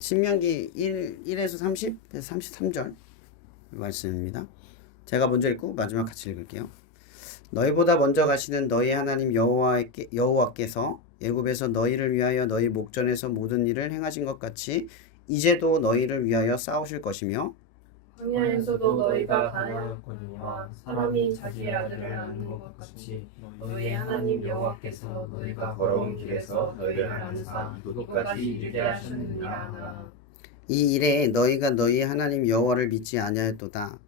신명기 1에서 30에서 33절 말씀입니다. 제가 먼저 읽고 마지막 같이 읽을게요. 너희보다 먼저 가시는 너희 하나님 여호와께서 애굽에서 너희를 위하여 너희 목전에서 모든 일을 행하신 것 같이 이제도 너희를 위하여 싸우실 것이며 광야에서도 너희가 가나안거니와 사람이 자기의 아들을 낳는 것 같이 너희의 하나님 여호와께서 너희가 걸어온 길에서 너희를 낳으사 이것까지 이르게 하셨느니라 하나. 이 일에 너희가 너희 하나님 여호와를 믿지 아니하였도다.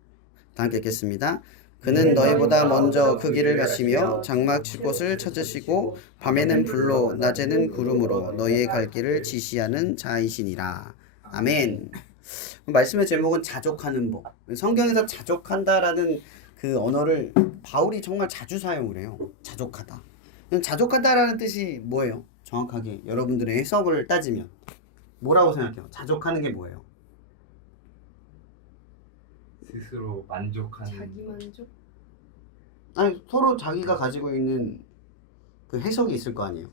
다 함께 읽겠습니다. 그는 너희보다 먼저 그 길을 가시며 장막 칠 곳을 찾으시고 밤에는 불로 낮에는 구름으로 너희의 갈 길을 지시하는 자이시니라. 아멘. 말씀의 제목은 자족하는 법. 성경에서 자족한다라는 그 언어를 바울이 정말 자주 사용을 해요. 자족하다. 자족하다라는 뜻이 뭐예요? 정확하게 여러분들의 해석을 따지면 뭐라고 생각해요? 자족하는 게 뭐예요? 스스로 만족하는 자기 만족? 아니, 서로 자기가 가지고 있는 그 해석이 있을 거 아니에요.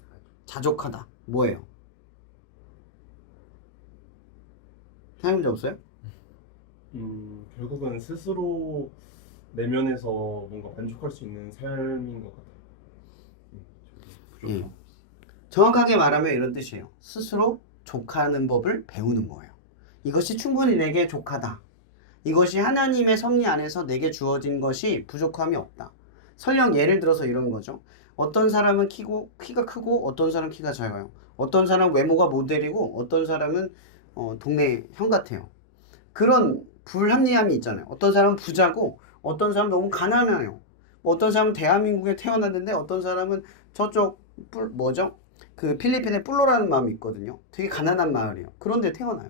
자족하다. 뭐예요? 생각해 본 적 없어요? 결국은 스스로 내면에서 뭔가 만족할 수 있는 삶인 것 같아요. 예. 정확하게 말하면 이런 뜻이에요. 스스로 족하는 법을 배우는 거예요. 이것이 충분히 내게 족하다. 이것이 하나님의 섭리 안에서 내게 주어진 것이 부족함이 없다. 설령 예를 들어서 이런 거죠. 어떤 사람은 키가 크고 어떤 사람은 키가 작아요. 어떤 사람은 외모가 모델이고 어떤 사람은 동네 형 같아요. 그런 불합리함이 있잖아요. 어떤 사람은 부자고 어떤 사람은 너무 가난해요. 어떤 사람은 대한민국에 태어났는데 어떤 사람은 저쪽 그 필리핀의 뿔로라는 마음이 있거든요. 되게 가난한 마을이에요. 그런데 태어나요.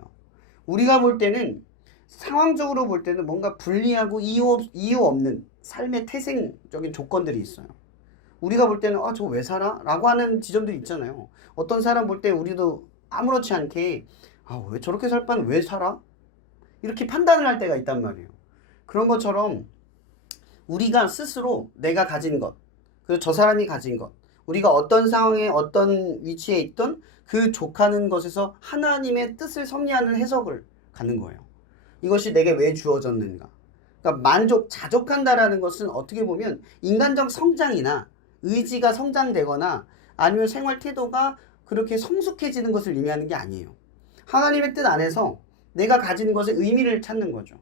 우리가 볼 때는 상황적으로 볼 때는 뭔가 불리하고 이유 없는 삶의 태생적인 조건들이 있어요. 우리가 볼 때는 저 왜 살아? 라고 하는 지점들이 있잖아요. 어떤 사람 볼 때 우리도 아무렇지 않게 왜 저렇게 살 바는 왜 살아? 이렇게 판단을 할 때가 있단 말이에요. 그런 것처럼 우리가 스스로 내가 가진 것, 그리고 저 사람이 가진 것, 우리가 어떤 상황에 어떤 위치에 있던 그 족하는 것에서 하나님의 뜻을 섭리하는 해석을 갖는 거예요. 이것이 내게 왜 주어졌는가. 그러니까 자족한다라는 것은 어떻게 보면 인간적 성장이나 의지가 성장되거나 아니면 생활 태도가 그렇게 성숙해지는 것을 의미하는 게 아니에요. 하나님의 뜻 안에서 내가 가진 것의 의미를 찾는 거죠.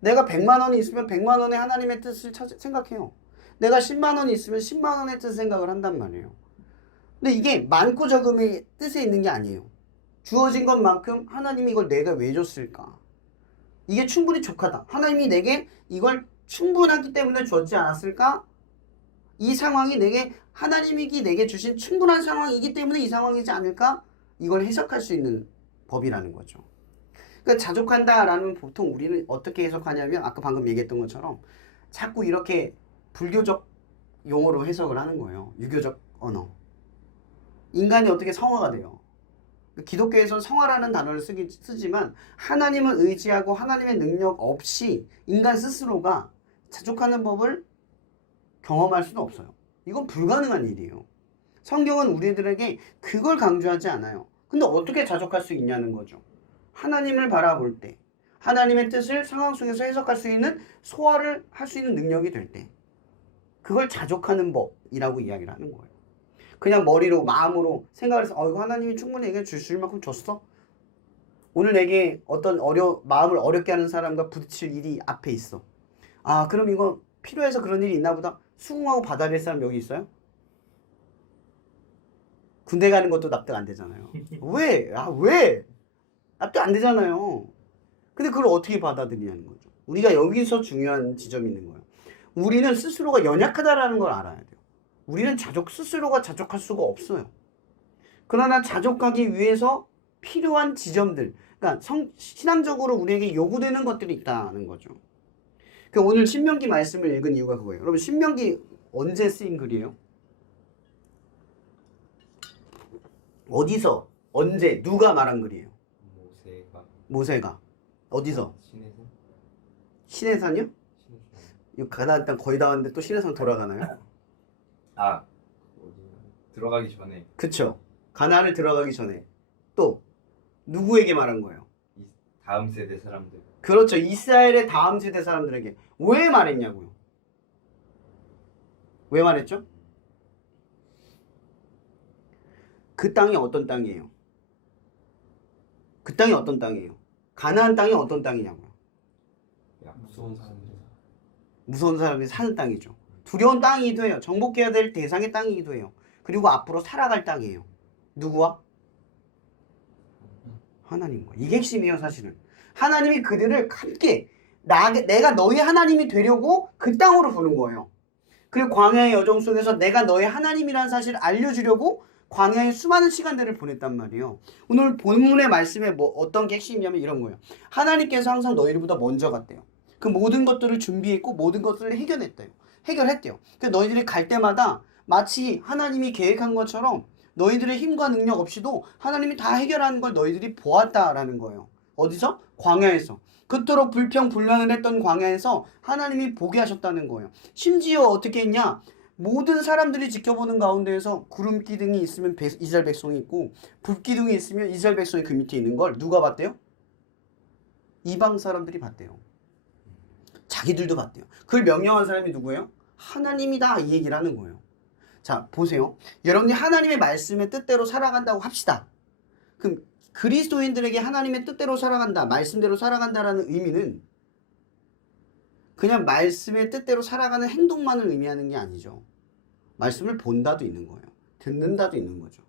내가 100만 원이 있으면 100만 원의 하나님의 뜻을 생각해요. 내가 10만 원이 있으면 10만 원의 뜻을 생각을 한단 말이에요. 근데 이게 많고 적음의 뜻에 있는 게 아니에요. 주어진 것만큼 하나님이 이걸 내가 왜 줬을까? 이게 충분히 족하다. 하나님이 내게 이걸 충분하기 때문에 주었지 않았을까? 이 상황이 하나님이 내게 주신 충분한 상황이기 때문에 이 상황이지 않을까? 이걸 해석할 수 있는 법이라는 거죠. 그러니까 자족한다라는 보통 우리는 어떻게 해석하냐면 아까 방금 얘기했던 것처럼 자꾸 이렇게 불교적 용어로 해석을 하는 거예요. 유교적 언어. 인간이 어떻게 성화가 돼요? 기독교에서는 성화라는 단어를 쓰지만 하나님을 의지하고 하나님의 능력 없이 인간 스스로가 자족하는 법을 경험할 수는 없어요. 이건 불가능한 일이에요. 성경은 우리들에게 그걸 강조하지 않아요. 근데 어떻게 자족할 수 있냐는 거죠. 하나님을 바라볼 때 하나님의 뜻을 상황 속에서 해석할 수 있는 소화를 할 수 있는 능력이 될 때 그걸 자족하는 법이라고 이야기를 하는 거예요. 그냥 머리로 마음으로 생각을 해서 이거 하나님이 충분히 내게 주실 만큼 줬어? 오늘 내게 어떤 마음을 어렵게 하는 사람과 부딪힐 일이 앞에 있어. 그럼 이거 필요해서 그런 일이 있나 보다. 수긍하고 받아들일 사람 여기 있어요? 군대 가는 것도 납득 안 되잖아요. 왜? 왜? 납득 안 되잖아요. 근데 그걸 어떻게 받아들이냐는 거죠. 우리가 여기서 중요한 지점이 있는 거예요. 우리는 스스로가 연약하다라는 걸 알아야 돼요. 우리는 스스로가 자족할 수가 없어요. 그러나 자족하기 위해서 필요한 지점들, 그러니까 신앙적으로 우리에게 요구되는 것들이 있다는 거죠. 오늘 신명기 말씀을 읽은 이유가 그거예요. 여러분 신명기 언제 쓰인 글이에요? 어디서? 언제? 누가 말한 글이에요? 모세가. 어디서? 시내산이요? 이거 일단 거의 다 왔는데 또 시내산 돌아가나요? 들어가기 전에. 그쵸. 가나안을 들어가기 전에. 또 누구에게 말한 거예요? 이 다음 세대 사람들. 그렇죠. 이스라엘의 다음 세대 사람들에게. 왜 말했냐고요? 왜 말했죠? 그 땅이 어떤 땅이에요? 그 땅이 어떤 땅이에요? 가나안 땅이 어떤 땅이냐고요? 무서운 사람들. 무서운 사람이 사는 땅이죠. 두려운 땅이기도 해요. 정복해야 될 대상의 땅이기도 해요. 그리고 앞으로 살아갈 땅이에요. 누구와? 하나님과. 이게 핵심이에요, 사실은. 하나님이 그들을 함께 내가 너희 하나님이 되려고 그 땅으로 부른 거예요. 그리고 광야의 여정 속에서 내가 너희 하나님이라는 사실을 알려주려고 광야의 수많은 시간들을 보냈단 말이에요. 오늘 본문의 말씀에 뭐 어떤 게 핵심이냐면 이런 거예요. 하나님께서 항상 너희들보다 먼저 갔대요. 그 모든 것들을 준비했고 모든 것들을 해결했대요. 그래서 너희들이 갈 때마다 마치 하나님이 계획한 것처럼 너희들의 힘과 능력 없이도 하나님이 다 해결하는 걸 너희들이 보았다라는 거예요. 어디서? 광야에서. 그토록 불평불만을 했던 광야에서 하나님이 보게 하셨다는 거예요. 심지어 어떻게 했냐? 모든 사람들이 지켜보는 가운데에서 구름 기둥이 있으면 이스라엘 백성이 있고 불 기둥이 있으면 이스라엘 백성이 그 밑에 있는 걸 누가 봤대요? 이방 사람들이 봤대요. 자기들도 봤대요. 그걸 명령한 사람이 누구예요? 하나님이다, 이 얘기를 하는 거예요. 자, 보세요. 여러분이 하나님의 말씀의 뜻대로 살아간다고 합시다. 그럼 그리스도인들에게 하나님의 뜻대로 살아간다, 말씀대로 살아간다라는 의미는 그냥 말씀의 뜻대로 살아가는 행동만을 의미하는 게 아니죠. 말씀을 본다도 있는 거예요. 듣는다도 있는 거죠.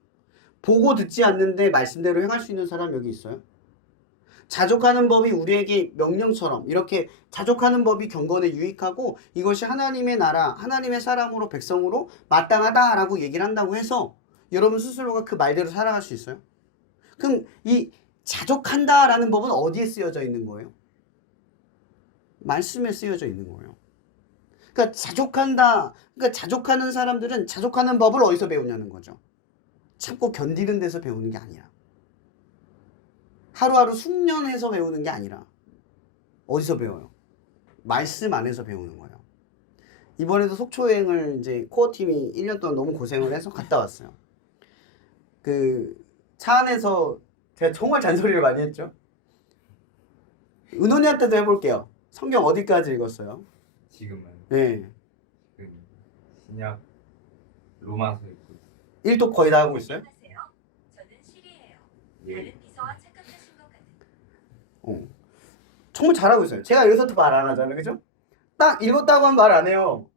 보고 듣지 않는데 말씀대로 행할 수 있는 사람 여기 있어요? 자족하는 법이 우리에게 명령처럼 이렇게 자족하는 법이 경건에 유익하고 이것이 하나님의 나라, 하나님의 사람으로 백성으로 마땅하다라고 얘기를 한다고 해서 여러분 스스로가 그 말대로 살아갈 수 있어요? 그럼 이 자족한다라는 법은 어디에 쓰여져 있는 거예요? 말씀에 쓰여져 있는 거예요. 그러니까 자족하는 사람들은 자족하는 법을 어디서 배우냐는 거죠. 참고 견디는 데서 배우는 게 아니라, 하루하루 숙련해서 배우는 게 아니라 어디서 배워요? 말씀 안에서 배우는 거예요. 이번에도 속초여행을 이제 코어팀이 1년 동안 너무 고생을 해서 갔다 왔어요. 그 차 안에서 제가 정말 잔소리를 많이 했죠. 은혼이한테도 해볼게요. 성경 어디까지 읽었어요? 지금은 네. 지금 신약 로마서 읽고 1독 거의 다 하고 있어요? 저는 시리예요. 예. 다른 비서와 착각하신 것 같은. 정말 잘하고 있어요. 제가 여기서도 말 안 하잖아요. 그죠? 딱 읽었다고 하면 말 안 해요.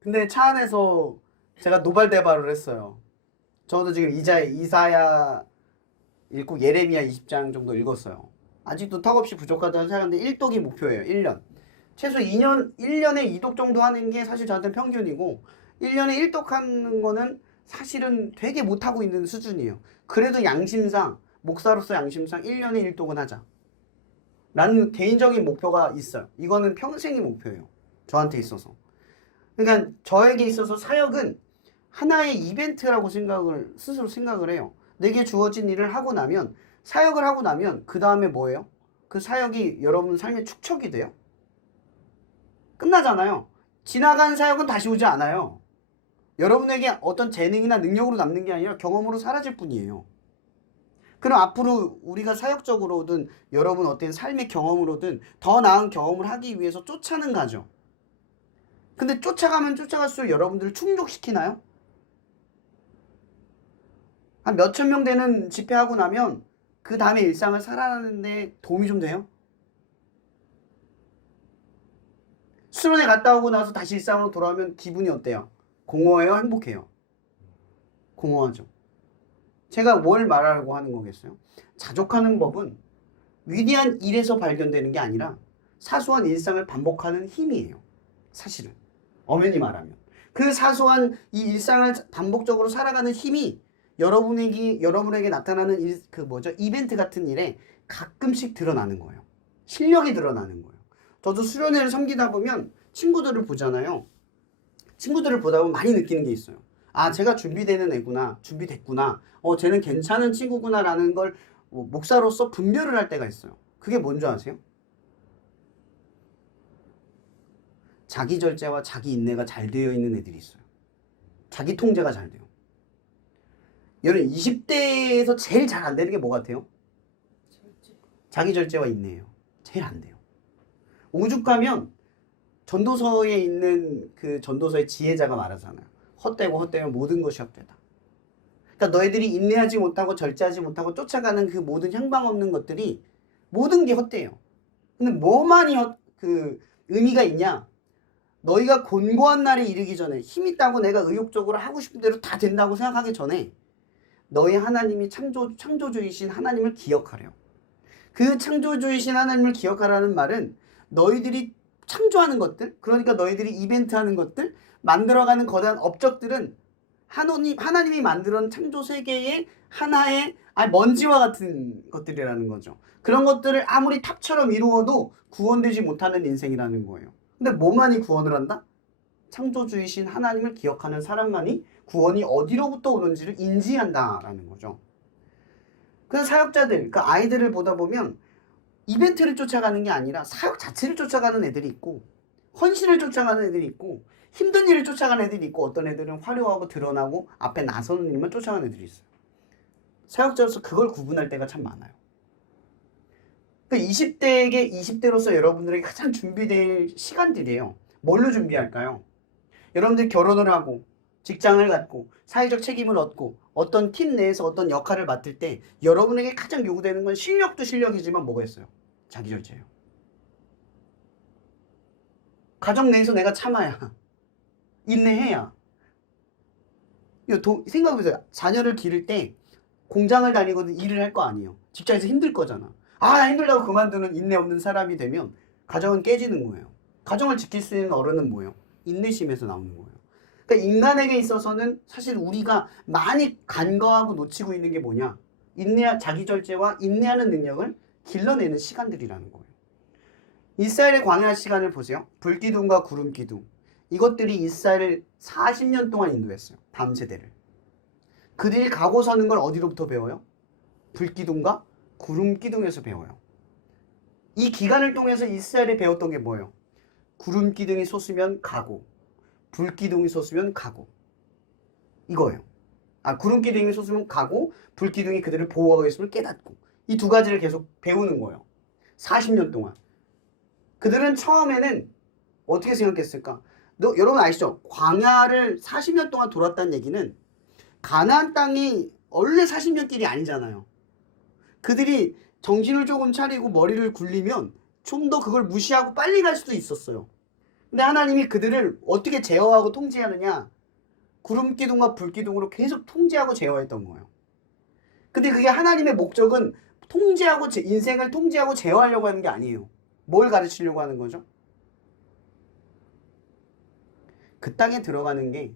근데 차 안에서 제가 노발대발을 했어요. 저도 지금 이사야 읽고 예레미야 20장 정도 읽었어요. 아직도 턱없이 부족하다는 생각인데 1독이 목표예요. 1년. 최소 1년에 2독 정도 하는 게 사실 저한테는 평균이고 1년에 1독 하는 거는 사실은 되게 못하고 있는 수준이에요. 그래도 양심상, 목사로서 양심상 1년에 1독은 하자. 라는 개인적인 목표가 있어요. 이거는 평생의 목표예요. 저한테 있어서. 그러니까 저에게 있어서 사역은 하나의 이벤트라고 스스로 생각을 해요. 내게 주어진 일을 하고 나면, 사역을 하고 나면 그 다음에 뭐예요? 그 사역이 여러분 삶의 축적이 돼요? 끝나잖아요. 지나간 사역은 다시 오지 않아요. 여러분에게 어떤 재능이나 능력으로 남는 게 아니라 경험으로 사라질 뿐이에요. 그럼 앞으로 우리가 사역적으로든 여러분 어떤 삶의 경험으로든 더 나은 경험을 하기 위해서 쫓아는 가죠. 근데 쫓아가면 쫓아갈수록 여러분들을 충족시키나요? 한 몇천 명 되는 집회하고 나면 그 다음에 일상을 살아가는데 도움이 좀 돼요? 수련회 갔다 오고 나서 다시 일상으로 돌아오면 기분이 어때요? 공허해요? 행복해요? 공허하죠. 제가 뭘 말하려고 하는 거겠어요? 자족하는 법은 위대한 일에서 발견되는 게 아니라 사소한 일상을 반복하는 힘이에요. 사실은. 엄연히 말하면. 그 사소한 이 일상을 반복적으로 살아가는 힘이 여러분에게 나타나는 이벤트 같은 일에 가끔씩 드러나는 거예요. 실력이 드러나는 거예요. 저도 수련회를 섬기다 보면 친구들을 보잖아요. 친구들을 보다 보면 많이 느끼는 게 있어요. 아, 제가 준비되는 애구나. 준비됐구나. 쟤는 괜찮은 친구구나라는 걸 목사로서 분별을 할 때가 있어요. 그게 뭔지 아세요? 자기 절제와 자기 인내가 잘 되어 있는 애들이 있어요. 자기 통제가 잘 돼요. 여러분 20대에서 제일 잘 안 되는 게 뭐 같아요? 자기 절제와 인내예요. 제일 안 돼요. 오죽하면 전도서에 있는 그 전도서의 지혜자가 말하잖아요. 헛되면 모든 것이 헛되다. 그러니까 너희들이 인내하지 못하고 절제하지 못하고 쫓아가는 그 모든 향방 없는 것들이 모든 게 헛돼요. 근데 뭐만이 의미가 있냐? 너희가 곤고한 날에 이르기 전에 힘 있다고 내가 의욕적으로 하고 싶은 대로 다 된다고 생각하기 전에 너희 하나님이 창조주이신 하나님을 기억하래요. 그 창조주이신 하나님을 기억하라는 말은 너희들이 창조하는 것들, 그러니까 너희들이 이벤트하는 것들, 만들어가는 거대한 업적들은 하나님이 만들어 창조 세계의 하나의 먼지와 같은 것들이라는 거죠. 그런 것들을 아무리 탑처럼 이루어도 구원되지 못하는 인생이라는 거예요. 근데 뭐만이 구원을 한다? 창조주이신 하나님을 기억하는 사람만이 구원이 어디로부터 오는지를 인지한다라는 거죠. 그래서 사역자들, 그러니까 아이들을 보다 보면 이벤트를 쫓아가는 게 아니라 사역 자체를 쫓아가는 애들이 있고 헌신을 쫓아가는 애들이 있고 힘든 일을 쫓아가는 애들이 있고 어떤 애들은 화려하고 드러나고 앞에 나서는 일만 쫓아가는 애들이 있어요. 사역자로서 그걸 구분할 때가 참 많아요. 그러니까 20대에게 20대로서 여러분들에게 가장 준비될 시간들이에요. 뭘로 준비할까요? 여러분들이 결혼을 하고 직장을 갖고 사회적 책임을 얻고 어떤 팀 내에서 어떤 역할을 맡을 때 여러분에게 가장 요구되는 건 실력도 실력이지만 뭐가 있어요? 자기 절제예요. 가정 내에서 내가 참아야 인내해야. 생각해보세요. 자녀를 기를 때 공장을 다니거든 일을 할 거 아니에요. 직장에서 힘들 거잖아. 힘들다고 그만두는 인내 없는 사람이 되면 가정은 깨지는 거예요. 가정을 지킬 수 있는 어른은 뭐예요? 인내심에서 나오는 거예요. 그러니까 인간에게 있어서는 사실 우리가 많이 간과하고 놓치고 있는 게 뭐냐? 자기 절제와 인내하는 능력을 길러내는 시간들이라는 거예요. 이스라엘의 광야 시간을 보세요. 불기둥과 구름기둥. 이것들이 이스라엘을 40년 동안 인도했어요. 다음 세대를. 그들이 가고 서는 걸 어디로부터 배워요? 불기둥과 구름기둥에서 배워요. 이 기간을 통해서 이스라엘이 배웠던 게 뭐예요? 구름기둥이 솟으면 가고 불기둥이 솟으면 가고 이거예요. 구름기둥이 솟으면 가고 불기둥이 그들을 보호하고 있음을 깨닫고 이 두 가지를 계속 배우는 거예요. 40년 동안. 그들은 처음에는 어떻게 생각했을까? 여러분 아시죠? 광야를 40년 동안 돌았다는 얘기는 가나안 땅이 원래 40년 길이 아니잖아요. 그들이 정신을 조금 차리고 머리를 굴리면 좀 더 그걸 무시하고 빨리 갈 수도 있었어요. 근데 하나님이 그들을 어떻게 제어하고 통제하느냐? 구름기둥과 불기둥으로 계속 통제하고 제어했던 거예요. 근데 그게 하나님의 목적은 인생을 통제하고 제어하려고 하는 게 아니에요. 뭘 가르치려고 하는 거죠? 그 땅에 들어가는 게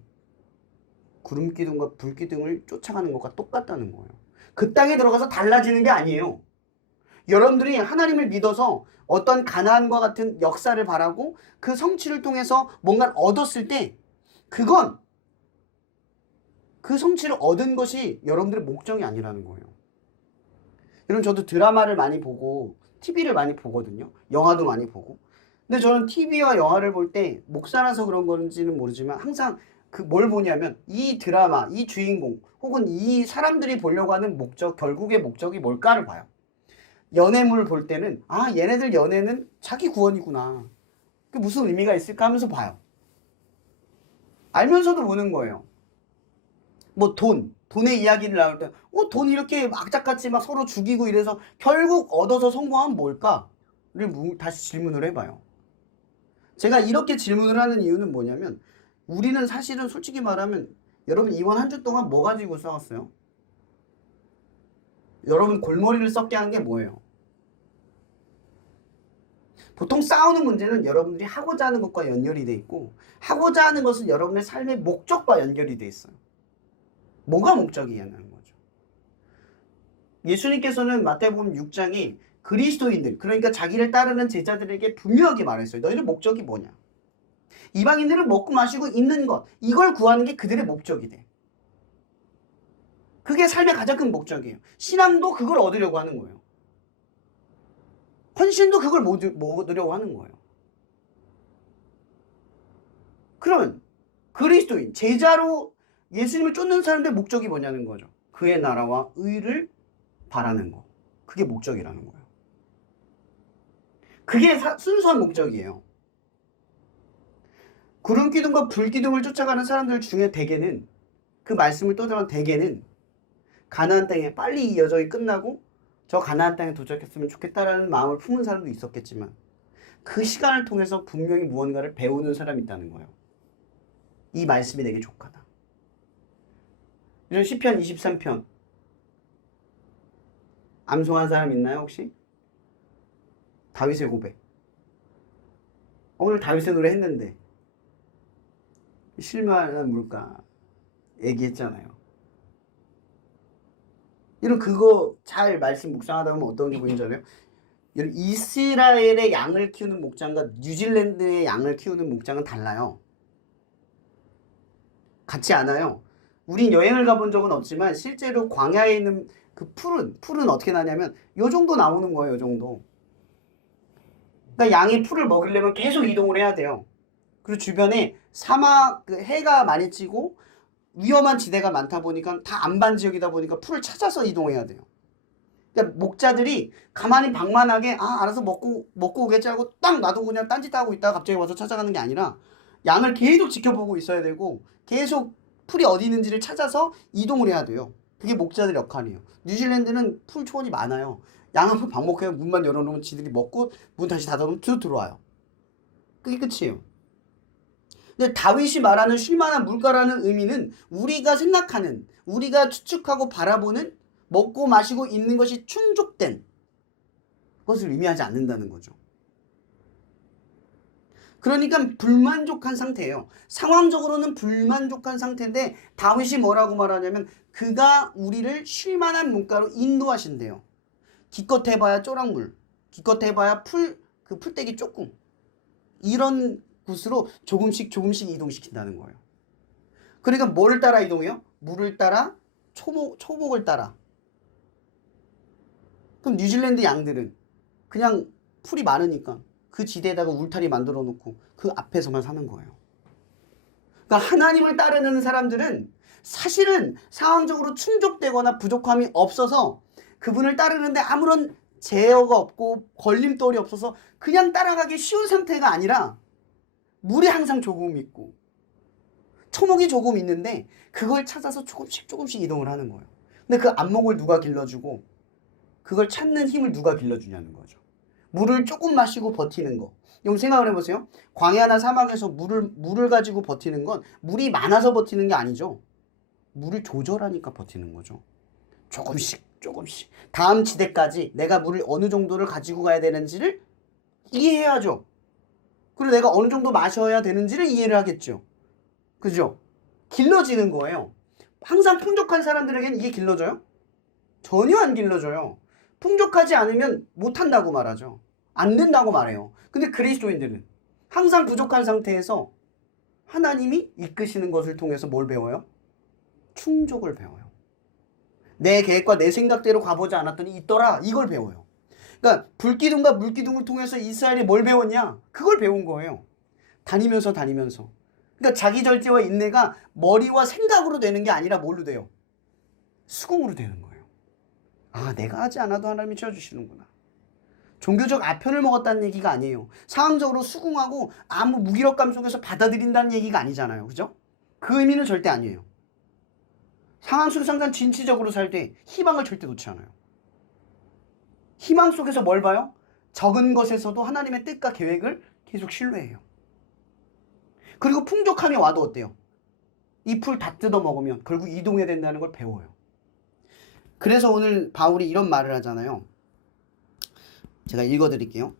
구름기둥과 불기둥을 쫓아가는 것과 똑같다는 거예요. 그 땅에 들어가서 달라지는 게 아니에요. 여러분들이 하나님을 믿어서 어떤 가나안과 같은 역사를 바라고 그 성취를 통해서 뭔가를 얻었을 때 그건 그 성취를 얻은 것이 여러분들의 목적이 아니라는 거예요. 여러분 저도 드라마를 많이 보고 TV를 많이 보거든요. 영화도 많이 보고. 근데 저는 TV와 영화를 볼 때 목사라서 그런 건지는 모르지만 항상 뭘 보냐면 이 드라마, 이 주인공 혹은 이 사람들이 보려고 하는 목적, 결국의 목적이 뭘까를 봐요. 연애물 볼 때는 얘네들 연애는 자기 구원이구나. 그게 무슨 의미가 있을까 하면서 봐요. 알면서도 보는 거예요. 뭐 돈의 이야기를 나올 때 돈 이렇게 악착같이 막 서로 죽이고 이래서 결국 얻어서 성공하면 뭘까를 다시 질문을 해봐요. 제가 이렇게 질문을 하는 이유는 뭐냐면 우리는 사실은 솔직히 말하면 여러분 이번 한 주 동안 뭐 가지고 싸웠어요? 여러분 골머리를 썩게 한 게 뭐예요? 보통 싸우는 문제는 여러분들이 하고자 하는 것과 연결이 돼 있고 하고자 하는 것은 여러분의 삶의 목적과 연결이 돼 있어요. 뭐가 목적이냐는 거죠. 예수님께서는 마태복음 6장에 그리스도인들, 그러니까 자기를 따르는 제자들에게 분명하게 말했어요. 너희들 목적이 뭐냐? 이방인들은 먹고 마시고 있는 것, 이걸 구하는 게 그들의 목적이 돼. 그게 삶의 가장 큰 목적이에요. 신앙도 그걸 얻으려고 하는 거예요. 헌신도 그걸 얻으려고 하는 거예요. 그러면 그리스도인, 제자로 예수님을 쫓는 사람들의 목적이 뭐냐는 거죠. 그의 나라와 의를 바라는 거. 그게 목적이라는 거예요. 그게 순수한 목적이에요. 구름 기둥과 불 기둥을 쫓아가는 사람들 중에 대개는 그 말씀을 떠들어간 대개는 가나안 땅에 빨리 이 여정이 끝나고 저 가나안 땅에 도착했으면 좋겠다라는 마음을 품은 사람도 있었겠지만 그 시간을 통해서 분명히 무언가를 배우는 사람이 있다는 거예요. 이 말씀이 내게 족하다. 이런 시편 23편 암송한 사람 있나요 혹시? 다윗의 고백. 오늘 다윗의 노래 했는데 실만한 물가 얘기했잖아요. 이런 그거 잘 말씀 묵상하다 보면 어떤 게 보이는 줄 알아요? 이스라엘의 양을 키우는 목장과 뉴질랜드의 양을 키우는 목장은 달라요. 같지 않아요. 우린 여행을 가본 적은 없지만 실제로 광야에 있는 그 풀은 어떻게 나냐면 요 정도 나오는 거예요. 요 정도. 그러니까 양이 풀을 먹이려면 계속 이동을 해야 돼요. 그리고 주변에 사막, 그 해가 많이 찌고 위험한 지대가 많다 보니까 다 안반 지역이다 보니까 풀을 찾아서 이동해야 돼요. 그러니까 목자들이 가만히 방만하게 알아서 먹고 오겠지 하고 딱 놔두고 그냥 딴짓하고 있다가 갑자기 와서 찾아가는 게 아니라 양을 계속 지켜보고 있어야 되고 계속 풀이 어디 있는지를 찾아서 이동을 해야 돼요. 그게 목자들 역할이에요. 뉴질랜드는 풀 초원이 많아요. 양 한번 방목해서 문만 열어놓으면 지들이 먹고 문 다시 닫아놓으면 들어와요. 그게 끝이에요. 근데 다윗이 말하는 쉴만한 물가라는 의미는 우리가 생각하는, 우리가 추측하고 바라보는 먹고 마시고 입는 것이 충족된 것을 의미하지 않는다는 거죠. 그러니까 불만족한 상태예요. 상황적으로는 불만족한 상태인데 다윗이 뭐라고 말하냐면 그가 우리를 쉴만한 물가로 인도하신대요. 기껏 해봐야 쪼락물, 기껏 해봐야 그 풀떼기 조금 이런 곳으로 조금씩 이동시킨다는 거예요. 그러니까 뭐를 따라 이동해요? 물을 따라 초목을 따라. 그럼 뉴질랜드 양들은 그냥 풀이 많으니까 그 지대에다가 울타리 만들어 놓고 그 앞에서만 사는 거예요. 그러니까 하나님을 따르는 사람들은 사실은 상황적으로 충족되거나 부족함이 없어서 그분을 따르는데 아무런 제어가 없고 걸림돌이 없어서 그냥 따라가기 쉬운 상태가 아니라 물이 항상 조금 있고 초목이 조금 있는데 그걸 찾아서 조금씩 이동을 하는 거예요. 근데 그 안목을 누가 길러주고 그걸 찾는 힘을 누가 길러주냐는 거죠. 물을 조금 마시고 버티는 거. 여러분 생각을 해보세요. 광야나 사막에서 물을 가지고 버티는 건 물이 많아서 버티는 게 아니죠. 물을 조절하니까 버티는 거죠. 조금씩 다음 지대까지 내가 물을 어느 정도를 가지고 가야 되는지를 이해해야죠. 그리고 내가 어느 정도 마셔야 되는지를 이해를 하겠죠. 그죠? 길러지는 거예요. 항상 풍족한 사람들에게는 이게 길러져요? 전혀 안 길러져요. 풍족하지 않으면 못한다고 말하죠. 안 된다고 말해요. 근데 그리스도인들은 항상 부족한 상태에서 하나님이 이끄시는 것을 통해서 뭘 배워요? 충족을 배워요. 내 계획과 내 생각대로 가보지 않았더니 있더라. 이걸 배워요. 그러니까 불기둥과 물기둥을 통해서 이스라엘이 뭘 배웠냐? 그걸 배운 거예요. 다니면서. 그러니까 자기 절제와 인내가 머리와 생각으로 되는 게 아니라 뭘로 돼요? 수긍으로 되는 거예요. 내가 하지 않아도 하나님이 채워주시는구나. 종교적 아편을 먹었다는 얘기가 아니에요. 상황적으로 수긍하고 아무 무기력감 속에서 받아들인다는 얘기가 아니잖아요. 그죠? 그 의미는 절대 아니에요. 상황 속에서 항상 진취적으로 살 때 희망을 절대 놓지 않아요. 희망 속에서 뭘 봐요? 적은 것에서도 하나님의 뜻과 계획을 계속 신뢰해요. 그리고 풍족함이 와도 어때요? 이 풀 다 뜯어 먹으면 결국 이동해야 된다는 걸 배워요. 그래서 오늘 바울이 이런 말을 하잖아요. 제가 읽어드릴게요.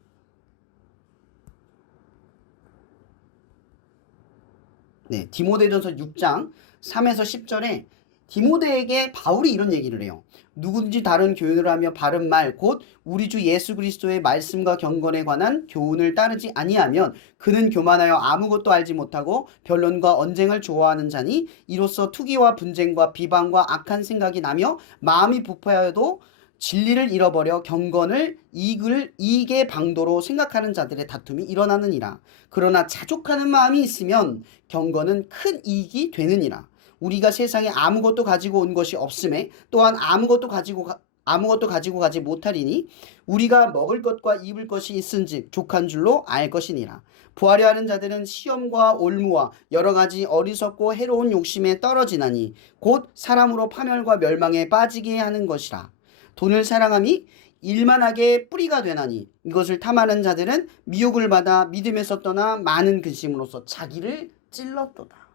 네, 디모데전서 6장 3에서 10절에 디모데에게 바울이 이런 얘기를 해요. 누구든지 다른 교훈을 하며 바른 말 곧 우리 주 예수 그리스도의 말씀과 경건에 관한 교훈을 따르지 아니하면 그는 교만하여 아무것도 알지 못하고 변론과 언쟁을 좋아하는 자니 이로써 투기와 분쟁과 비방과 악한 생각이 나며 마음이 부패하여도 진리를 잃어버려 경건을 이익의 방도로 생각하는 자들의 다툼이 일어나느니라. 그러나 자족하는 마음이 있으면 경건은 큰 이익이 되느니라. 우리가 세상에 아무것도 가지고 온 것이 없음에 또한 아무것도 가지고 아무것도 가지고 가지 못하리니 우리가 먹을 것과 입을 것이 있은즉 족한 줄로 알 것이니라. 부하려 하는 자들은 시험과 올무와 여러 가지 어리석고 해로운 욕심에 떨어지나니 곧 사람으로 파멸과 멸망에 빠지게 하는 것이라. 돈을 사랑함이 일만하게 뿌리가 되나니 이것을 탐하는 자들은 미혹을 받아 믿음에서 떠나 많은 근심으로써 자기를 찔렀도다.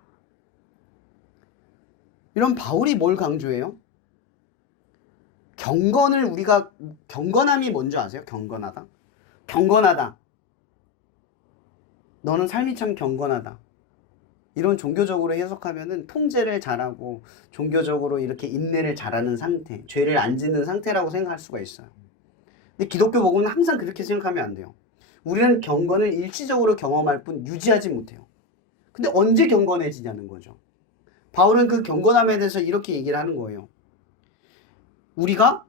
이런 바울이 뭘 강조해요? 경건함이 뭔지 아세요? 경건하다. 경건하다. 너는 삶이 참 경건하다. 이런 종교적으로 해석하면은 통제를 잘하고 종교적으로 이렇게 인내를 잘하는 상태, 죄를 안 짓는 상태라고 생각할 수가 있어요. 근데 기독교 복음은 항상 그렇게 생각하면 안 돼요. 우리는 경건을 일시적으로 경험할 뿐 유지하지 못해요. 근데 언제 경건해지냐는 거죠. 바울은 그 경건함에 대해서 이렇게 얘기를 하는 거예요. 우리가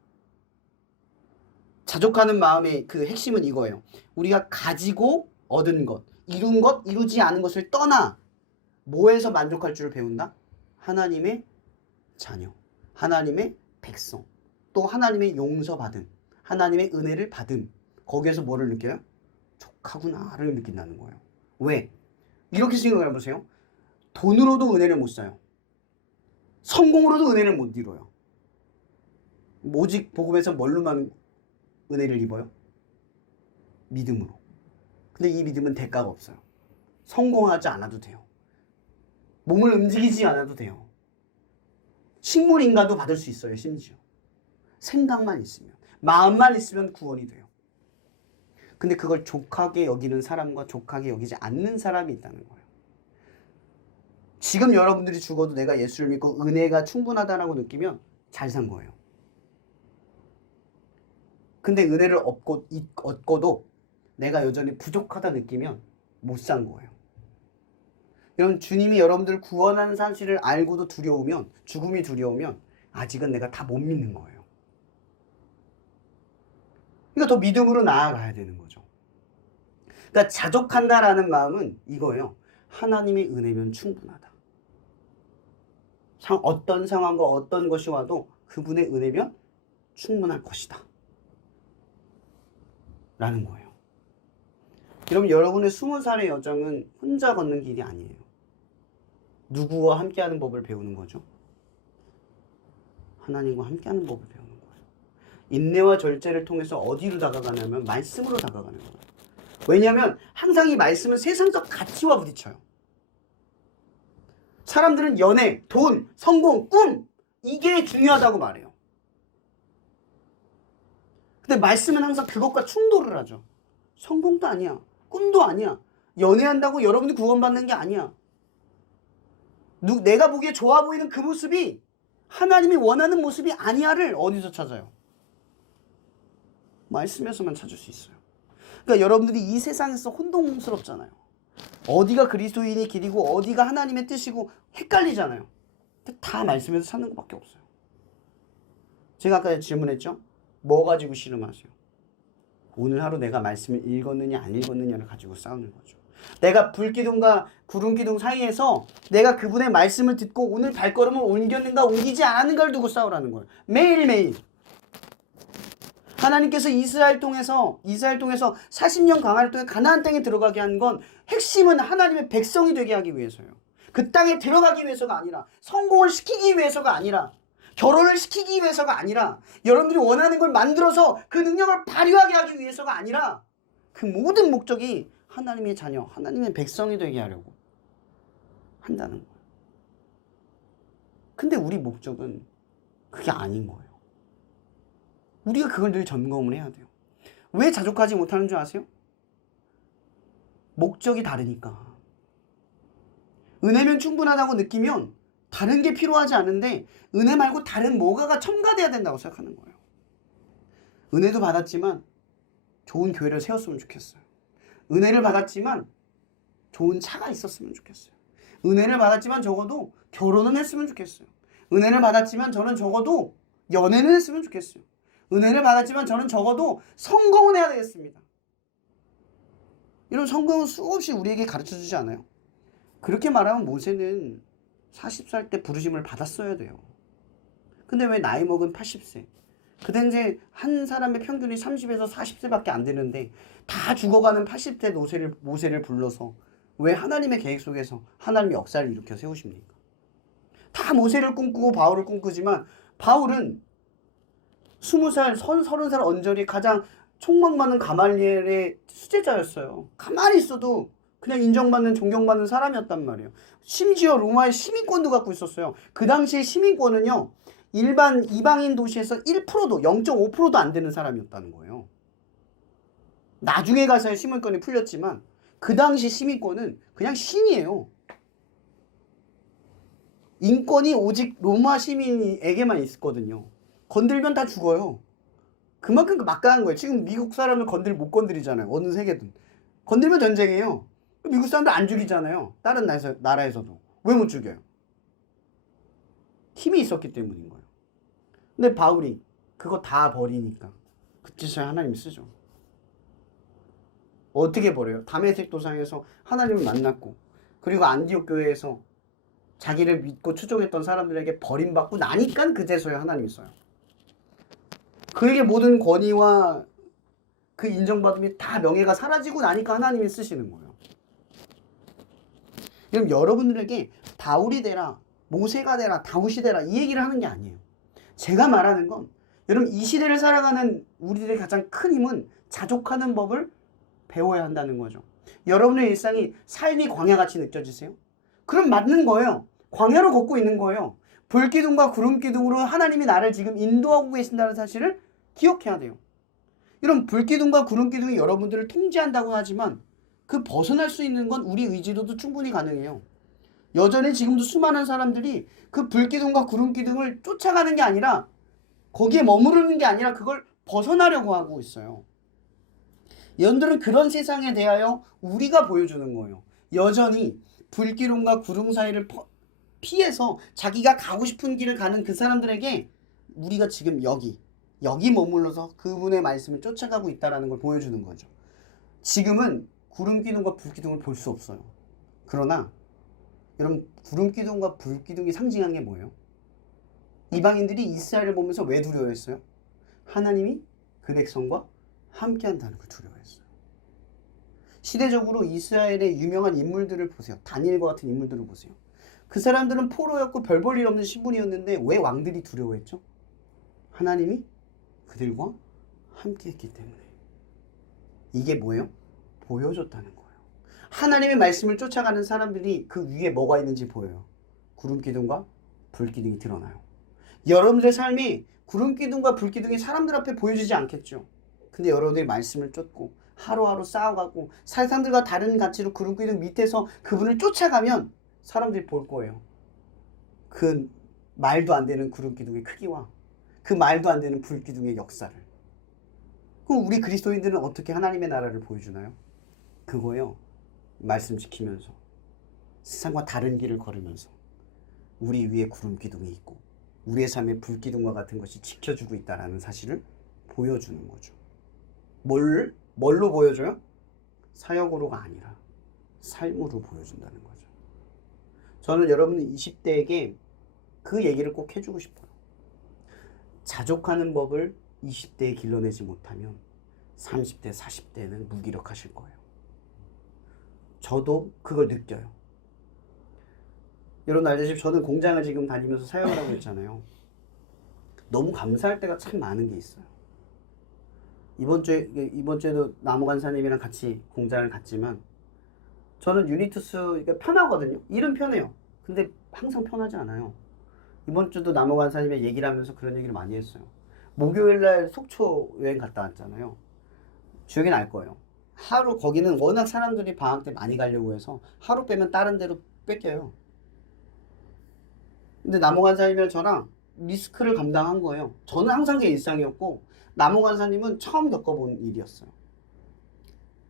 자족하는 마음의 그 핵심은 이거예요. 우리가 가지고 얻은 것, 이룬 것, 이루지 않은 것을 떠나 뭐에서 만족할 줄을 배운다? 하나님의 자녀, 하나님의 백성, 또 하나님의 용서받음, 하나님의 은혜를 받음. 거기에서 뭐를 느껴요? 족하구나를 느낀다는 거예요. 왜? 이렇게 생각을 해보세요. 돈으로도 은혜를 못 사요. 성공으로도 은혜를 못 이뤄요. 오직 복음에서 뭘로만 은혜를 입어요? 믿음으로. 근데 이 믿음은 대가가 없어요. 성공하지 않아도 돼요. 몸을 움직이지 않아도 돼요. 식물인간도 받을 수 있어요. 심지어 생각만 있으면, 마음만 있으면 구원이 돼요. 근데 그걸 족하게 여기는 사람과 족하게 여기지 않는 사람이 있다는 거예요. 지금 여러분들이 죽어도 내가 예수를 믿고 은혜가 충분하다라고 느끼면 잘 산 거예요. 근데 은혜를 얻고도 내가 여전히 부족하다 느끼면 못 산 거예요. 여러분, 주님이 여러분들을 구원하는 사실을 알고도 두려우면, 죽음이 두려우면 아직은 내가 다 못 믿는 거예요. 그러니까 더 믿음으로 나아가야 되는 거죠. 그러니까 자족한다라는 마음은 이거예요. 하나님의 은혜면 충분하다. 어떤 상황과 어떤 것이 와도 그분의 은혜면 충분할 것이다. 라는 거예요. 여러분, 여러분의 20살의 여정은 혼자 걷는 길이 아니에요. 누구와 함께하는 법을 배우는 거죠? 하나님과 함께하는 법을 배우는 거예요. 인내와 절제를 통해서 어디로 다가가냐면 말씀으로 다가가는 거예요. 왜냐하면 항상 이 말씀은 세상적 가치와 부딪혀요. 사람들은 연애, 돈, 성공, 꿈, 이게 중요하다고 말해요. 근데 말씀은 항상 그것과 충돌을 하죠. 성공도 아니야. 꿈도 아니야. 연애한다고 여러분이 구원받는 게 아니야. 내가 보기에 좋아 보이는 그 모습이 하나님이 원하는 모습이 아니야를 어디서 찾아요? 말씀에서만 찾을 수 있어요. 그러니까 여러분들이 이 세상에서 혼동스럽잖아요. 어디가 그리스도인의 길이고 어디가 하나님의 뜻이고 헷갈리잖아요. 근데 다 말씀에서 찾는 것밖에 없어요. 제가 아까 질문했죠? 뭐 가지고 씨름하세요? 오늘 하루 내가 말씀을 읽었느냐 안 읽었느냐를 가지고 싸우는 거죠. 내가 불기둥과 구름기둥 사이에서 내가 그분의 말씀을 듣고 오늘 발걸음을 옮겼는가 옮기지 않았는가를 두고 싸우라는 거예요. 매일매일. 하나님께서 이스라엘 통해서 40년 광야를 통해 가나안 땅에 들어가게 한 건 핵심은 하나님의 백성이 되게 하기 위해서요. 그 땅에 들어가기 위해서가 아니라, 성공을 시키기 위해서가 아니라, 결혼을 시키기 위해서가 아니라, 여러분들이 원하는 걸 만들어서 그 능력을 발휘하게 하기 위해서가 아니라, 그 모든 목적이 하나님의 자녀, 하나님의 백성이 되게 하려고 한다는 거예요. 근데 우리 목적은 그게 아닌 거예요. 우리가 그걸 늘 점검을 해야 돼요. 왜 자족하지 못하는 줄 아세요? 목적이 다르니까. 은혜면 충분하다고 느끼면 다른 게 필요하지 않은데 은혜 말고 다른 뭐가가 첨가돼야 된다고 생각하는 거예요. 은혜도 받았지만 좋은 교회를 세웠으면 좋겠어요. 은혜를 받았지만 좋은 차가 있었으면 좋겠어요. 은혜를 받았지만 적어도 결혼은 했으면 좋겠어요. 은혜를 받았지만 저는 적어도 연애는 했으면 좋겠어요. 은혜를 받았지만 저는 적어도 성공은 해야 되겠습니다. 이런 성공은 수없이 우리에게 가르쳐주지 않아요? 그렇게 말하면 모세는 40살 때 부르심을 받았어야 돼요. 근데 왜 나이 먹은 80세, 그 당시에 한 사람의 평균이 30에서 40세밖에 안 되는데 다 죽어가는 80대 모세를 불러서 왜 하나님의 계획 속에서 하나님의 역사를 일으켜 세우십니까? 다 모세를 꿈꾸고 바울을 꿈꾸지만 바울은 20살, 30살 언저리 가장 촉망 많은 가말리엘의 수제자였어요. 가만히 있어도 그냥 인정받는, 존경받는 사람이었단 말이에요. 심지어 로마의 시민권도 갖고 있었어요. 그 당시에 시민권은요, 일반 이방인 도시에서 1%도, 0.5%도 안 되는 사람이었다는 거예요. 나중에 가서야 시민권이 풀렸지만 그 당시 시민권은 그냥 신이에요. 인권이 오직 로마 시민에게만 있었거든요. 건들면 다 죽어요. 그만큼 막강한 거예요. 지금 미국 사람을 못 건드리잖아요. 어느 세계든. 건들면 전쟁이에요. 미국 사람들 안 죽이잖아요. 다른 나라에서도. 왜 못 죽여요? 힘이 있었기 때문인 거예요. 근데 바울이 그거 다 버리니까 그 짓을 하나님이 쓰죠. 어떻게 버려요? 다메섹 도상에서 하나님을 만났고, 그리고 안디옥 교회에서 자기를 믿고 추종했던 사람들에게 버림받고 나니까 그제서야 하나님이 써요. 그에게 모든 권위와 그 인정받음이 다 명예가 사라지고 나니까 하나님이 쓰시는 거예요. 그럼 여러분들에게 바울이 되라, 모세가 되라, 다윗이 되라 이 얘기를 하는 게 아니에요. 제가 말하는 건 여러분 이 시대를 살아가는 우리들의 가장 큰 힘은 자족하는 법을 배워야 한다는 거죠. 여러분의 일상이 삶이 광야같이 느껴지세요? 그럼 맞는 거예요. 광야로 걷고 있는 거예요. 불기둥과 구름기둥으로 하나님이 나를 지금 인도하고 계신다는 사실을 기억해야 돼요. 이런 불기둥과 구름기둥이 여러분들을 통제한다고 하지만 그 벗어날 수 있는 건 우리 의지로도 충분히 가능해요. 여전히 지금도 수많은 사람들이 그 불기둥과 구름기둥을 쫓아가는 게 아니라 거기에 머무르는 게 아니라 그걸 벗어나려고 하고 있어요. 여러분들은 그런 세상에 대하여 우리가 보여주는 거예요. 여전히 불기둥과 구름 사이를 피해서 자기가 가고 싶은 길을 가는 그 사람들에게 우리가 지금 여기 머물러서 그분의 말씀을 쫓아가고 있다는 걸 보여주는 거죠. 지금은 구름기둥과 불기둥을 볼 수 없어요. 그러나 여러분 구름기둥과 불기둥이 상징한 게 뭐예요? 이방인들이 이스라엘을 보면서 왜 두려워했어요? 하나님이 그 백성과 함께한다는 걸 두려워했어요. 시대적으로 이스라엘의 유명한 인물들을 보세요. 다니엘과 같은 인물들을 보세요. 그 사람들은 포로였고 별 볼 일 없는 신분이었는데 왜 왕들이 두려워했죠? 하나님이 그들과 함께했기 때문에. 이게 뭐예요? 보여줬다는 거예요. 하나님의 말씀을 쫓아가는 사람들이 그 위에 뭐가 있는지 보여요. 구름기둥과 불기둥이 드러나요. 여러분들의 삶이 구름기둥과 불기둥이 사람들 앞에 보여지지 않겠죠. 근데 여러분들이 말씀을 쫓고 하루하루 쌓아가고 사람들과 다른 가치로 구름기둥 밑에서 그분을 쫓아가면 사람들이 볼 거예요. 그 말도 안 되는 구름기둥의 크기와 그 말도 안 되는 불기둥의 역사를. 그럼 우리 그리스도인들은 어떻게 하나님의 나라를 보여주나요? 그거요. 말씀 지키면서 세상과 다른 길을 걸으면서 우리 위에 구름기둥이 있고 우리의 삶에 불기둥과 같은 것이 지켜주고 있다는 사실을 보여주는 거죠. 뭘로 보여줘요? 사역으로가 아니라 삶으로 보여준다는 거죠. 저는 여러분 20대에게 그 얘기를 꼭 해주고 싶어요. 자족하는 법을 20대에 길러내지 못하면 30대, 40대는 무기력하실 거예요. 저도 그걸 느껴요. 여러분 알다시피 저는 공장을 지금 다니면서 사역을 하고 있잖아요. 너무 감사할 때가 참 많은 게 있어요. 이번 주에도 나무 간사님이랑 같이 공장을 갔지만 저는 유니투스 편하거든요. 일은 편해요. 근데 항상 편하지 않아요. 이번 주도 나무 간사님의 얘기를 하면서 그런 얘기를 많이 했어요. 목요일날 속초 여행 갔다 왔잖아요. 주영이는 알 거예요. 하루 거기는 워낙 사람들이 방학 때 많이 가려고 해서 하루 빼면 다른 데로 뺏겨요. 근데 나무 간사님이랑 저랑 리스크를 감당한 거예요. 저는 항상 그게 일상이었고 나무 간사님은 처음 겪어본 일이었어요.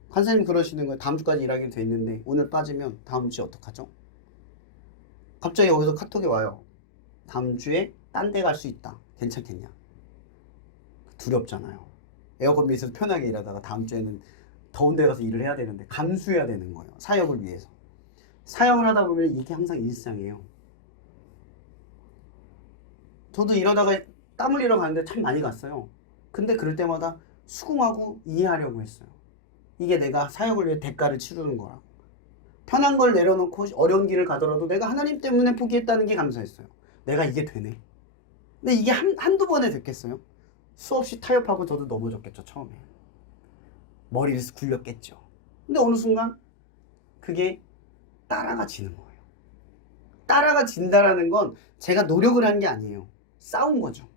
간사님 그러시는 거예요. 다음 주까지 일하기로 돼 있는데 오늘 빠지면 다음 주에 어떡하죠? 갑자기 여기서 카톡이 와요. 다음 주에 딴 데 갈 수 있다. 괜찮겠냐? 두렵잖아요. 에어컨 밑에서 편하게 일하다가 다음 주에는 더운 데 가서 일을 해야 되는데 감수해야 되는 거예요. 사역을 위해서. 사역을 하다 보면 이게 항상 일상이에요. 저도 이러다가 땀 흘리러 가는데 참 많이 갔어요. 근데 그럴 때마다 수긍하고 이해하려고 했어요. 이게 내가 사역을 위해 대가를 치르는 거라. 편한 걸 내려놓고 어려운 길을 가더라도 내가 하나님 때문에 포기했다는 게 감사했어요. 내가 이게 되네. 근데 이게 한두 번에 됐겠어요? 수없이 타협하고 저도 넘어졌겠죠, 처음에. 머리를 굴렸겠죠. 근데 어느 순간 그게 따라가 지는 거예요. 따라가 진다라는 건 제가 노력을 한 게 아니에요. 싸운 거죠.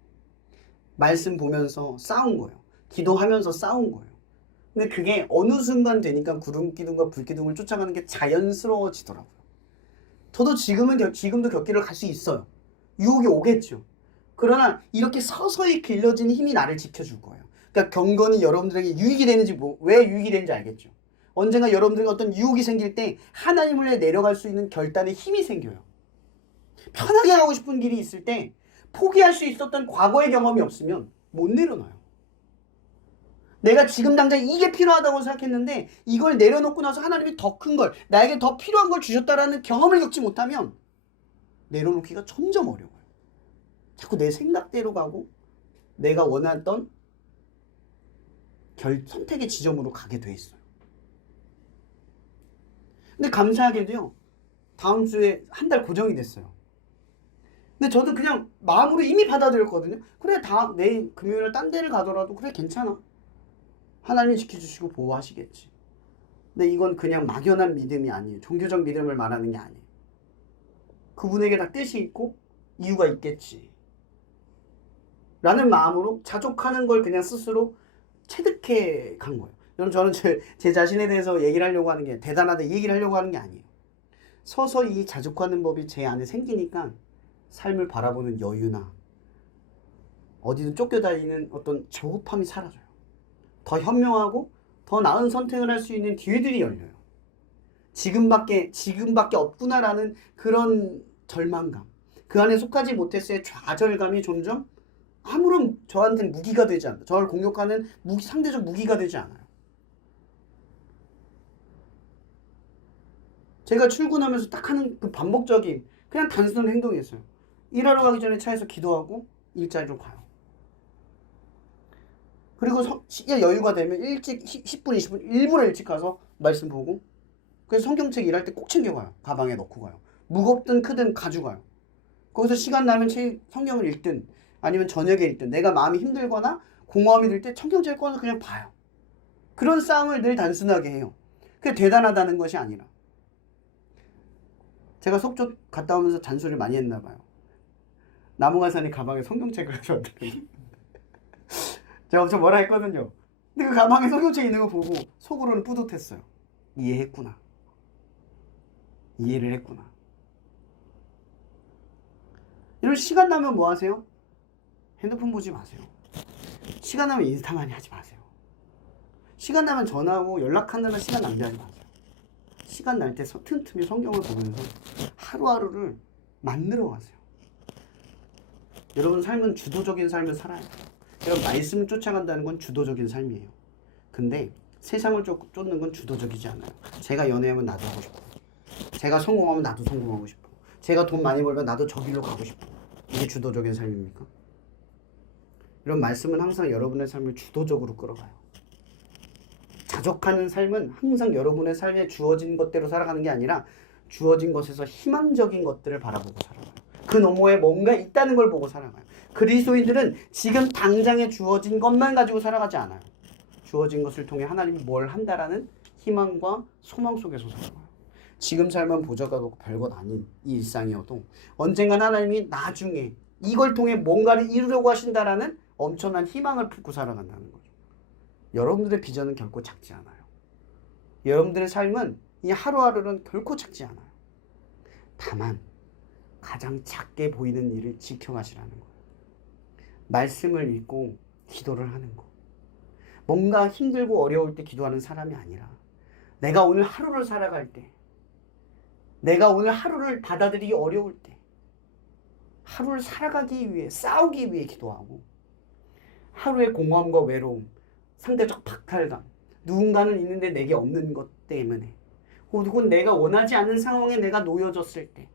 말씀 보면서 싸운 거예요. 기도하면서 싸운 거예요. 근데 그게 어느 순간 되니까 구름 기둥과 불 기둥을 쫓아가는 게 자연스러워지더라고요. 저도 지금도 곁길을 갈 수 있어요. 유혹이 오겠죠. 그러나 이렇게 서서히 길러진 힘이 나를 지켜줄 거예요. 그러니까 경건이 여러분들에게 유익이 되는지 왜 유익이 되는지 알겠죠. 언젠가 여러분들에게 어떤 유혹이 생길 때 하나님을 내려갈 수 있는 결단의 힘이 생겨요. 편하게 가고 싶은 길이 있을 때 포기할 수 있었던 과거의 경험이 없으면 못 내려놔요. 내가 지금 당장 이게 필요하다고 생각했는데 이걸 내려놓고 나서 하나님이 더 큰 걸, 나에게 더 필요한 걸 주셨다라는 경험을 겪지 못하면 내려놓기가 점점 어려워요. 자꾸 내 생각대로 가고 내가 원했던 선택의 지점으로 가게 돼 있어요. 근데 감사하게도요, 다음 주에 한 달 고정이 됐어요. 근데 저도 그냥 마음으로 이미 받아들였거든요. 그래, 내일 금요일에 딴 데를 가더라도 그래, 괜찮아. 하나님이 지켜주시고 보호하시겠지. 근데 이건 그냥 막연한 믿음이 아니에요. 종교적 믿음을 말하는 게 아니에요. 그분에게 다 뜻이 있고 이유가 있겠지 라는 마음으로 자족하는 걸 그냥 스스로 체득해 간 거예요. 여러분, 저는 제 자신에 대해서 얘기를 하려고 하는 게, 대단하다 이 얘기를 하려고 하는 게 아니에요. 서서히 자족하는 법이 제 안에 생기니까 삶을 바라보는 여유나 어디든 쫓겨다니는 어떤 조급함이 사라져요. 더 현명하고 더 나은 선택을 할 수 있는 기회들이 열려요. 지금밖에 없구나라는 그런 절망감, 그 안에 속하지 못했어의 좌절감이 점점 아무런 저한테는 무기가 되지 않아요. 저를 공격하는 상대적 무기가 되지 않아요. 제가 출근하면서 딱 하는 그 반복적인 그냥 단순한 행동이었어요. 일하러 가기 전에 차에서 기도하고 일자리로 가요. 그리고 여유가 되면 일찍 10분, 20분 일부러 일찍 가서 말씀 보고, 그래서 성경책 일할 때 꼭 챙겨가요. 가방에 넣고 가요. 무겁든 크든 가져가요. 거기서 시간 나면 성경을 읽든 아니면 저녁에 읽든 내가 마음이 힘들거나 공허함이 들 때 성경책을 꺼내서 그냥 봐요. 그런 싸움을 늘 단순하게 해요. 그게 대단하다는 것이 아니라. 제가 속초 갔다 오면서 잔소리를 많이 했나 봐요. 나무가산이 가방에 성경책을 가져왔더니 제가 엄청 뭐라 했거든요. 근데 그 가방에 성경책 있는 거 보고 속으로는 뿌듯했어요. 이해했구나. 이해를 했구나. 이런 시간 나면 뭐 하세요? 핸드폰 보지 마세요. 시간 나면 인스타 많이 하지 마세요. 시간 나면 전화하고 연락하느라 시간 낭비하지 마세요. 시간 날 때 틈틈이 성경을 보면서 하루하루를 만들어 가세요. 여러분 삶은 주도적인 삶을 살아야 돼요. 여러분 말씀을 쫓아간다는 건 주도적인 삶이에요. 근데 세상을 쫓는 건 주도적이지 않아요. 제가 연애하면 나도 하고 싶어. 제가 성공하면 나도 성공하고 싶어. 제가 돈 많이 벌면 나도 저 길로 가고 싶어. 이게 주도적인 삶입니까? 이런 말씀은 항상 여러분의 삶을 주도적으로 끌어가요. 자족하는 삶은 항상 여러분의 삶에 주어진 것대로 살아가는 게 아니라 주어진 것에서 희망적인 것들을 바라보고 살아가요. 그 너머에 뭔가 있다는 걸 보고 살아가요. 그리스도인들은 지금 당장에 주어진 것만 가지고 살아가지 않아요. 주어진 것을 통해 하나님이 뭘 한다라는 희망과 소망 속에서 살아가요. 지금 삶은 보져가고 별것 아닌 이 일상이어도 언젠간 하나님이 나중에 이걸 통해 뭔가를 이루려고 하신다라는 엄청난 희망을 품고 살아간다는 거죠. 여러분들의 비전은 결코 작지 않아요. 여러분들의 삶은 이 하루하루는 결코 작지 않아요. 다만 가장 작게 보이는 일을 지켜가시라는 거예요. 말씀을 읽고 기도를 하는 거. 뭔가 힘들고 어려울 때 기도하는 사람이 아니라 내가 오늘 하루를 살아갈 때, 내가 오늘 하루를 받아들이기 어려울 때, 하루를 살아가기 위해, 싸우기 위해 기도하고, 하루의 공허함과 외로움, 상대적 박탈감, 누군가는 있는데 내게 없는 것 때문에, 혹은 내가 원하지 않는 상황에 내가 놓여졌을 때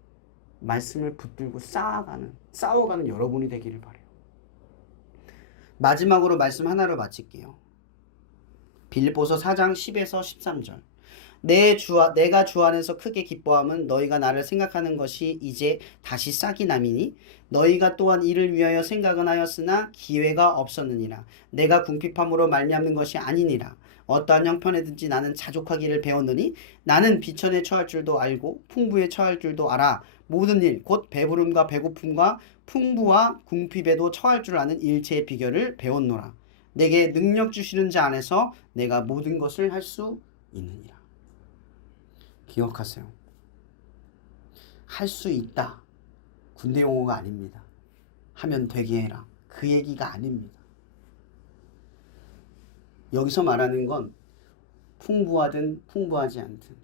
말씀을 붙들고 싸워가는 여러분이 되기를 바라요. 마지막으로 말씀 하나로 마칠게요. 빌립보서 4장 10에서 13절. 내가 주 안에서 크게 기뻐함은 너희가 나를 생각하는 것이 이제 다시 싹이 남이니 너희가 또한 이를 위하여 생각은 하였으나 기회가 없었느니라. 내가 궁핍함으로 말미암는 것이 아니니라. 어떠한 형편에든지 나는 자족하기를 배웠느니 나는 비천에 처할 줄도 알고 풍부에 처할 줄도 알아. 모든 일 곧 배부름과 배고픔과 풍부와 궁핍에도 처할 줄 아는 일체의 비결을 배웠노라. 내게 능력 주시는 자 안에서 내가 모든 것을 할 수 있느니라. 기억하세요. 할 수 있다. 군대 용어가 아닙니다. 하면 되게 해라. 그 얘기가 아닙니다. 여기서 말하는 건 풍부하든 풍부하지 않든,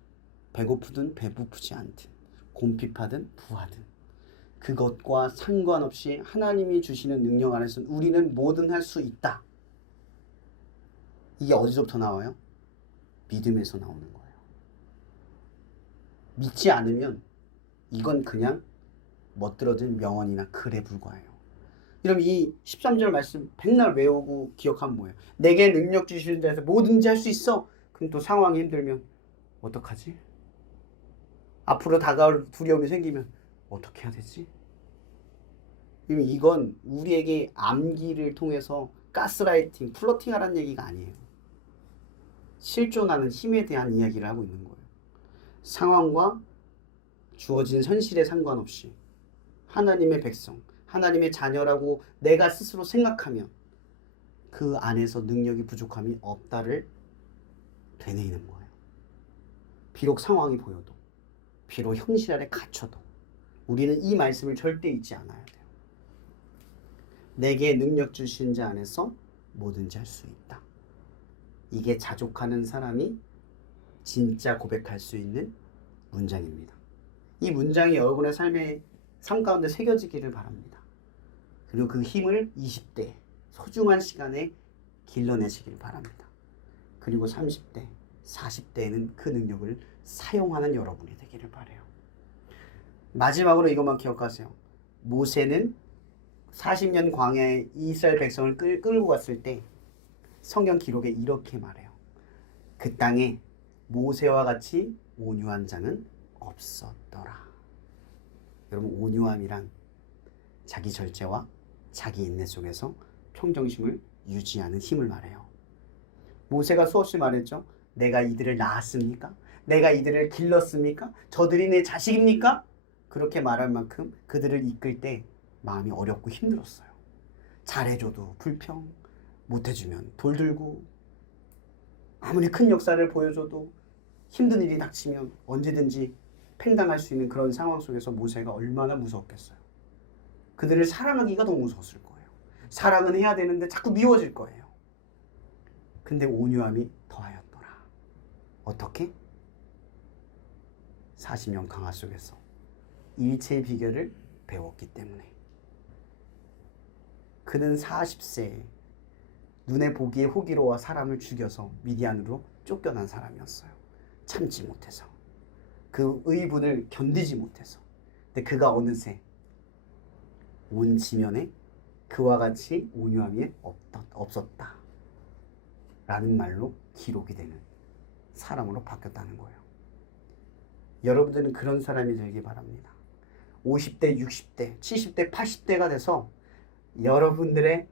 배고프든 배고프지 않든, 곰핍하든 부하든 그것과 상관없이 하나님이 주시는 능력 안에서 우리는 뭐든 할 수 있다. 이게 어디서부터 나와요? 믿음에서 나오는 거예요. 믿지 않으면 이건 그냥 멋들어진 명언이나 글에 불과해요. 그럼 이 13절 말씀 백날 외우고 기억하면 뭐예요? 내게 능력 주시는 데서 뭐든지 할 수 있어. 그럼 또 상황이 힘들면 어떡하지? 앞으로 다가올 두려움이 생기면 어떻게 해야 되지? 이건 우리에게 암기를 통해서 가스라이팅, 플러팅하라는 얘기가 아니에요. 실존하는 힘에 대한 이야기를 하고 있는 거예요. 상황과 주어진 현실에 상관없이 하나님의 백성, 하나님의 자녀라고 내가 스스로 생각하면 그 안에서 능력이 부족함이 없다를 되뇌이는 거예요. 비록 상황이 보여도, 비록 현실 아래 갇혀도 우리는 이 말씀을 절대 잊지 않아야 돼요. 내게 능력 주신 자 안에서 뭐든지 할 수 있다. 이게 자족하는 사람이 진짜 고백할 수 있는 문장입니다. 이 문장이 여러분의 삶 가운데 새겨지기를 바랍니다. 그리고 그 힘을 20대 소중한 시간에 길러내시기를 바랍니다. 그리고 30대, 40대에는 그 능력을 사용하는 여러분이 되기를 바라요. 마지막으로 이것만 기억하세요. 모세는 40년 광야에 이스라엘 백성을 끌고 갔을 때 성경 기록에 이렇게 말해요. 그 땅에 모세와 같이 온유한 자는 없었더라. 여러분, 온유함이란 자기 절제와 자기 인내 속에서 평정심을 유지하는 힘을 말해요. 모세가 수없이 말했죠. 내가 이들을 낳았습니까? 내가 이들을 길렀습니까? 저들이 내 자식입니까? 그렇게 말할 만큼 그들을 이끌 때 마음이 어렵고 힘들었어요. 잘해줘도 불평, 못해주면 돌들고, 아무리 큰 역사를 보여줘도 힘든 일이 닥치면 언제든지 팽당할 수 있는 그런 상황 속에서 모세가 얼마나 무서웠겠어요. 그들을 사랑하기가 더 무서웠을 거예요. 사랑은 해야 되는데 자꾸 미워질 거예요. 근데 온유함이 더하였더라. 어떻게? 40년 강화 속에서 일체의 비결을 배웠기 때문에. 그는 40세에 눈에 보기에 호기로워 사람을 죽여서 미디안으로 쫓겨난 사람이었어요. 참지 못해서, 그 의분을 견디지 못해서. 근데 그가 어느새 온 지면에 그와 같이 온유함이 없었다 라는 말로 기록이 되는 사람으로 바뀌었다는 거예요. 여러분들은 그런 사람이 되길 바랍니다. 50대, 60대, 70대, 80대가 돼서 여러분들의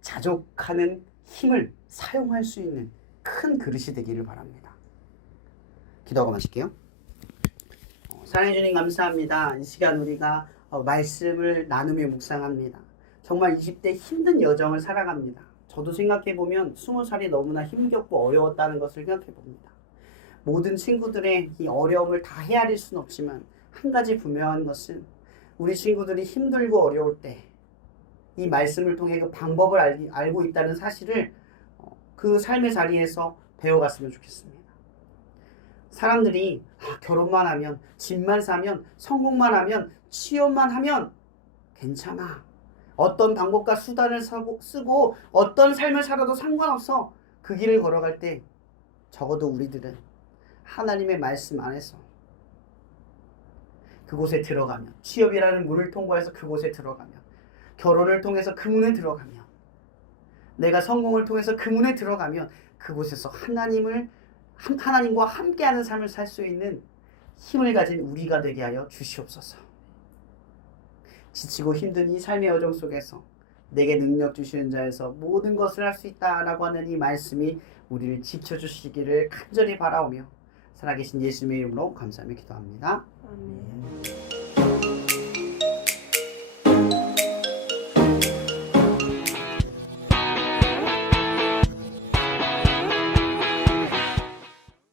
자족하는 힘을 사용할 수 있는 큰 그릇이 되기를 바랍니다. 기도하고 마실게요. 사랑해 주님 감사합니다. 이 시간 우리가 말씀을 나누며 묵상합니다. 정말 20대 힘든 여정을 살아갑니다. 저도 생각해보면 20살이 너무나 힘겹고 어려웠다는 것을 생각해봅니다. 모든 친구들의 이 어려움을 다 헤아릴 수는 없지만 한 가지 분명한 것은 우리 친구들이 힘들고 어려울 때 이 말씀을 통해 그 방법을 알고 있다는 사실을 그 삶의 자리에서 배워갔으면 좋겠습니다. 사람들이 결혼만 하면, 집만 사면, 성공만 하면, 취업만 하면 괜찮아. 어떤 방법과 수단을 쓰고 어떤 삶을 살아도 상관없어. 그 길을 걸어갈 때 적어도 우리들은 하나님의 말씀 안에서 그곳에 들어가면, 취업이라는 문을 통과해서 그곳에 들어가면, 결혼을 통해서 그 문에 들어가면 내가 성공을 통해서 그 문에 들어가면 그곳에서 하나님과 함께하는 삶을 살 수 있는 힘을 가진 우리가 되게 하여 주시옵소서. 지치고 힘든 이 삶의 여정 속에서 내게 능력 주시는 자에서 모든 것을 할 수 있다라고 하는 이 말씀이 우리를 지켜주시기를 간절히 바라오며 살아계신 예수님의 이름으로 감사하며 기도합니다. 아멘.